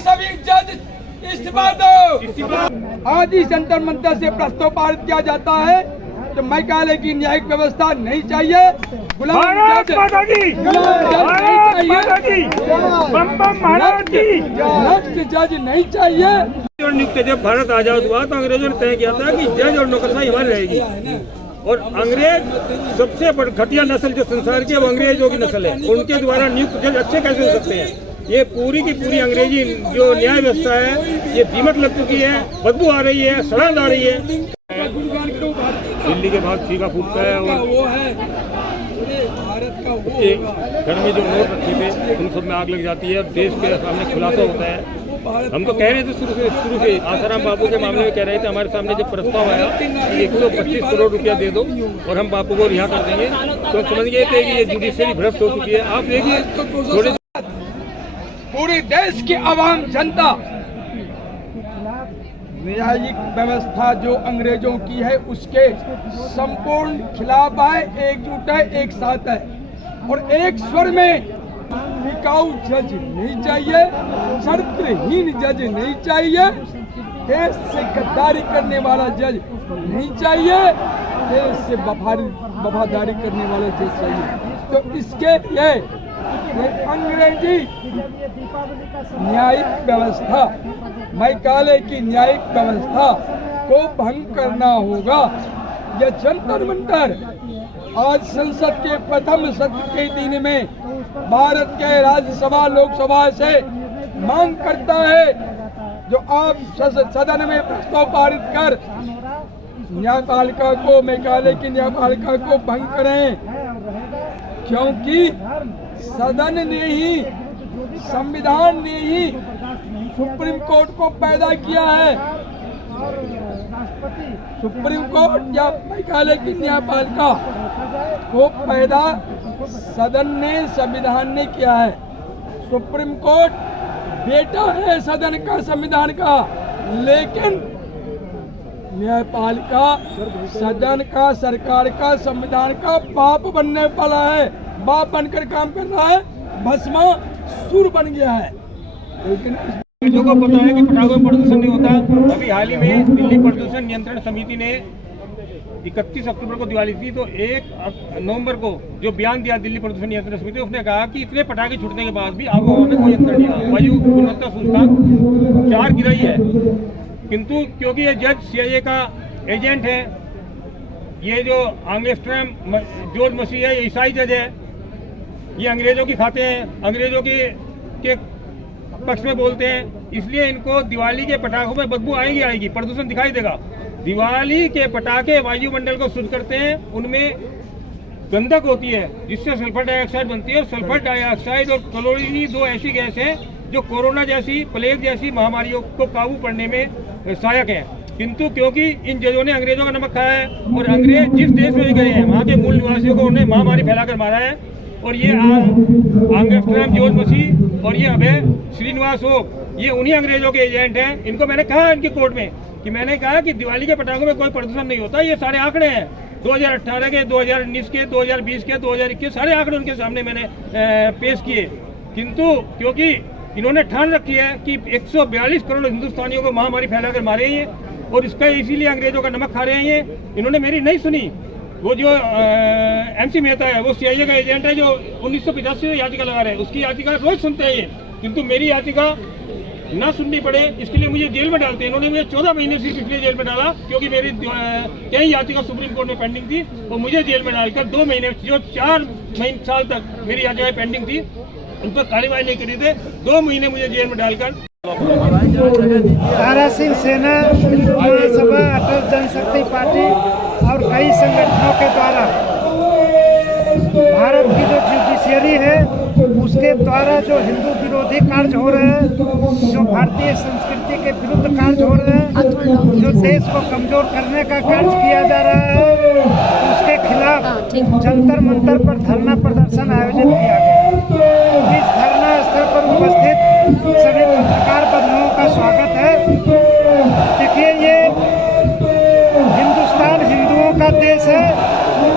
सभी जज इस्तीफा दो। आज ही जंतर मंतर से प्रस्ताव पारित किया जाता है तो मेघालय की न्यायिक व्यवस्था नहीं चाहिए, गुलाम जज जज नहीं चाहिए। नियुक्त जब भारत आजाद हुआ तो अंग्रेजों ने तय किया था कि जज और नौकरशाही हमारी रहेगी, और अंग्रेज सबसे घटिया नस्ल जो संसार की वो अंग्रेजों की नस्ल है, उनके द्वारा नियुक्त जज अच्छे कैसे हो सकते हैं। ये पूरी की पूरी अंग्रेजी जो न्याय व्यवस्था है ये दीमक लग चुकी है, बदबू आ रही है, सड़न आ रही है। दिल्ली के बाद फीका फूटता है और वो है भारत का वो घर में जो नोट रखे थे उन सब में आग लग जाती है और देश के सामने खुलासा होता है। हम तो कह रहे थे शुरू से आसाराम बाबू के मामले में कह रहे थे, हमारे सामने जब प्रस्ताव आया कि 125 करोड़ रुपया दे दो और हम बापू को रिहा कर देंगे, तो समझ गए थे कि ये जुडिशरी भ्रष्ट हो चुकी है। आप देखिए थोड़े पूरे देश की आवाम जनता न्यायिक व्यवस्था जो अंग्रेजों की है उसके संपूर्ण खिलाफ है, एकजुट है, एक साथ है और एक स्वर में टिकाऊ जज नहीं चाहिए, चरित्रहीन जज नहीं चाहिए, देश से गद्दारी करने वाला जज नहीं चाहिए, देश से वफादारी करने वाला जज चाहिए। तो इसके लिए अंग्रेजी न्यायिक व्यवस्था, मेघालय की न्यायिक व्यवस्था को भंग करना होगा। यह जंतर मंतर आज संसद के प्रथम सत्र के दिन में भारत के राज्यसभा लोकसभा से मांग करता है जो आप सदन में प्रस्ताव पारित कर न्यायपालिका को, मेघालय की न्यायपालिका को भंग करें, क्योंकि सदन ने ही, संविधान ने ही सुप्रीम कोर्ट को पैदा किया है। सुप्रीम कोर्ट या मेघालय की न्यायपालिका को पैदा सदन ने, संविधान ने किया है। सुप्रीम कोर्ट बेटा है सदन का, संविधान का, लेकिन न्यायपालिका सदन का, सरकार का, संविधान का बाप बनने वाला है, बाप बनकर काम कर रहा है, भस्मासुर बन गया है। लेकिन लोगों को पता है कि पटाखों में प्रदूषण नहीं होता। अभी हाल ही में दिल्ली प्रदूषण नियंत्रण समिति ने 31 अक्टूबर को दिवाली थी तो 1 नवंबर को जो बयान दिया दिल्ली प्रदूषण नियंत्रण समिति, उसने कहा कि इतने पटाखे छूटने के बाद भी आबोहवा में कोई अंतर नहीं आया। वायु गुणवत्ता सूचकांक 4 गिराई है, किंतु क्योंकि ये जज CIA का एजेंट है, ये जो एंगस्ट्रॉम जॉर्ज मसीह है, ये ईसाई जज है, ये अंग्रेजों की खाते हैं, अंग्रेजों के पक्ष में बोलते हैं, इसलिए इनको दिवाली के पटाखों में बदबू आएगी, प्रदूषण दिखाई देगा। दिवाली के पटाखे वायुमंडल को शुद्ध करते हैं, उनमें गंधक होती है जिससे सल्फर डाइऑक्साइड बनती है। सल्फर डाइऑक्साइड और क्लोरीन 2 ऐसी गैस हैं जो कोरोना जैसी, प्लेग जैसी महामारियों को काबू करने में सहायक है। किंतु क्योंकि इन जजों ने अंग्रेजों का नमक खाया है और अंग्रेज जिस देश में गए हैं वहाँ के मूल निवासियों को उन्होंने महामारी फैलाकर मारा है, और ये एंगस्ट्रॉम जॉर्ज मसीह और ये अभय श्रीनिवास हो, ये उन्हीं अंग्रेजों के एजेंट हैं। इनको मैंने कहा इनकी कोर्ट में कि मैंने कहा कि दिवाली के पटाखों में कोई प्रदूषण नहीं होता, ये सारे आंकड़े हैं 2018 के, 2019 के, 2020 के, 2021 सारे आंकड़े उनके सामने मैंने पेश किए। किंतु क्योंकि इन्होंने ठान रखी है कि 142 करोड़ हिंदुस्तानियों को महामारी फैलाकर मारे हैं और इसका इसीलिए अंग्रेजों का नमक खा रहे हैं, इन्होंने मेरी नहीं सुनी। वो जो MC मेहता है वो CIA का एजेंट है जो 1985 में याचिका लगा रहे हैं, उसकी याचिका रोज सुनते हैं ये, किंतु मेरी याचिका ना सुननी पड़े इसके लिए मुझे जेल में डालते हैं। इन्होंने मुझे 14 महीने से इसलिए जेल में डाला क्योंकि मेरी कई याचिका सुप्रीम कोर्ट में पेंडिंग थी, और मुझे जेल में डालकर 2 महीने, जो 4 साल तक मेरी याचिका पेंडिंग थी, उन पर कार्रवाई नहीं करी थे, 2 महीने मुझे जेल में डालकर। तारा सिंह सेना, हिंदू महासभा, अटल जनशक्ति पार्टी और कई संगठनों के द्वारा भारत की जो जुडिशियरी है उसके द्वारा जो हिंदू विरोधी कार्य हो रहे हैं, जो भारतीय संस्कृति के विरुद्ध कार्य हो रहे हैं, जो देश को कमजोर करने का कार्य किया जा रहा है, उसके खिलाफ जंतर मंतर पर धरना प्रदर्शन आयोजित किया गया। इस धरना स्थल पर उपस्थित सभी पत्रकार बंधुओं का स्वागत है। देखिए, ये हिंदुस्तान हिंदुओं का देश है,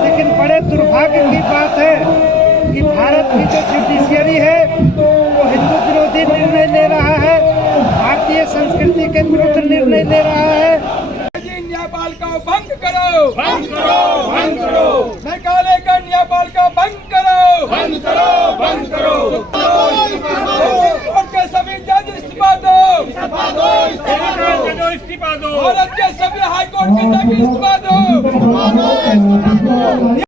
लेकिन बड़े दुर्भाग्य की बात है कि भारत की जो जुडिशियरी है वो हिंदू विरोधी निर्णय ले रहा है, निर्णय ले रहा है। न्यायपालिका भंग करो, भंग करो, भंग करो, मेघालय का न्यायपालिका भंग करो, भंग करो, भंग करो। कोर्ट के सभी जज इस्तीफा दो, इस्तीफा दो। भारत के सभी हाई कोर्ट के जज इस्तीफा